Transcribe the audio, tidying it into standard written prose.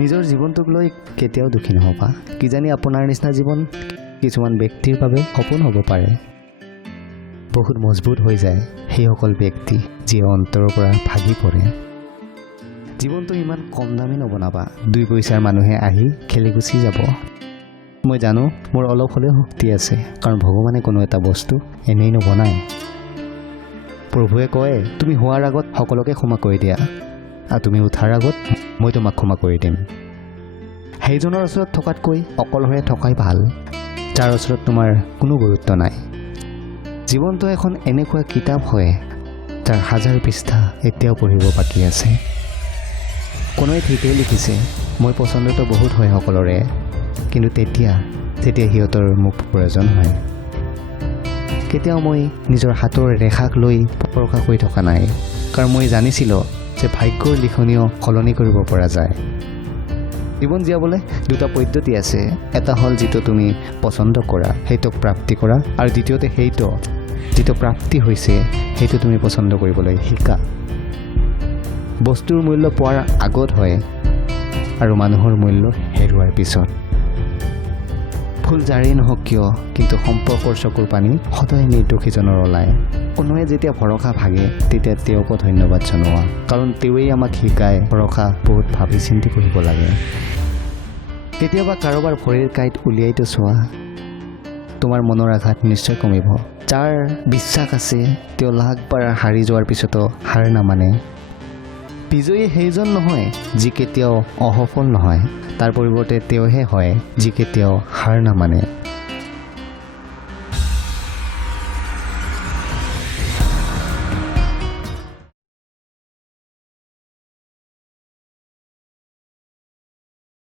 নিজৰ জীৱনটোক লৈ কেতিয়াও দুখী নহবা। কিজানি আপোনাৰ নিচিনা জীৱন কিছুমান ব্যক্তিৰ বাবে সপোন হ'ব পাৰে। বহুত মজবুত হৈ যায় সেইসকল ব্যক্তি যিয়ে অন্তৰৰ পৰা ভাগি পৰে। জীৱনটো ইমান কম দামী নবনাবা 2 পইচাৰ মানুহে আহি খেলি গুচি যাব। মই জানো মোৰ অলপ হ'লেও শক্তি আছে, কাৰণ ভগৱানে কোনো এটা বস্তু এনেই নবনায়। প্ৰভুৱে কয় তুমি হোৱাৰ আগত সকলোকে ক্ষমা কৰি দিয়া, আৰু তুমি উঠাৰ আগত মই তোমাক ক্ষমা কৰি দিম। সেইজনৰ ওচৰত থকাতকৈ অকলশৰে থকাই ভাল, যাৰ ওচৰত তোমাৰ কোনো গুৰুত্ব নাই। জীৱনটো এখন এনেকুৱা কিতাপ হয় যাৰ 1000 পৃষ্ঠা এতিয়াও পঢ়িব বাকী আছে। কোনোৱে ঠিকেই লিখিছে, মই পচন্দটো বহুত হয় সকলোৰে, কিন্তু তেতিয়া সিহঁতৰ মোক প্ৰয়োজন হয়। কেতিয়াও মই নিজৰ হাতৰ ৰেখাক লৈ প্ৰকাশ হৈ থকা নাই, কাৰণ মই জানিছিলোঁ যে ভাগ্যৰ লিখনিও সলনি কৰিব পৰা যায়। জীৱন জীয়াবলৈ 2টা পদ্ধতি আছে। এটা হ'ল যিটো তুমি পচন্দ কৰা সেইটোক প্ৰাপ্তি কৰা, আৰু দ্বিতীয়তে সেইটো যিটো প্ৰাপ্তি হৈছে সেইটো তুমি পচন্দ কৰিবলৈ শিকা। বস্তুৰ মূল্য পোৱাৰ আগত হয় আৰু মানুহৰ মূল্য হেৰুৱাৰ পিছত। ফুল জাৰেই নহওক কিয়, কিন্তু সম্পৰ্কৰ চকুৰ পানী সদায় নিৰ্দোষীজনৰ ওলায়। কোনোৱে যেতিয়া ভৰসা ভাগে তেতিয়া তেওঁকো ধন্যবাদ জনোৱা, কাৰণ তেওঁৱেই আমাক শিকায় ভৰসা বহুত ভাবি চিন্তি কৰিব লাগে। কেতিয়াবা কাৰোবাৰ ভৰিৰ কাঁইট উলিয়াইতো চোৱা, তোমাৰ মনৰ আঘাত নিশ্চয় কমিব। যাৰ বিশ্বাস আছে তেওঁ লাখবাৰ হাৰি যোৱাৰ পিছতো হাৰ নামানে। বিজয়ী সেইজন নহয় যি কেতিয়াও অসফল নহয়, তাৰ পৰিৱৰ্তে তেওঁহে হয় যি কেতিয়াও হাৰ নামানে।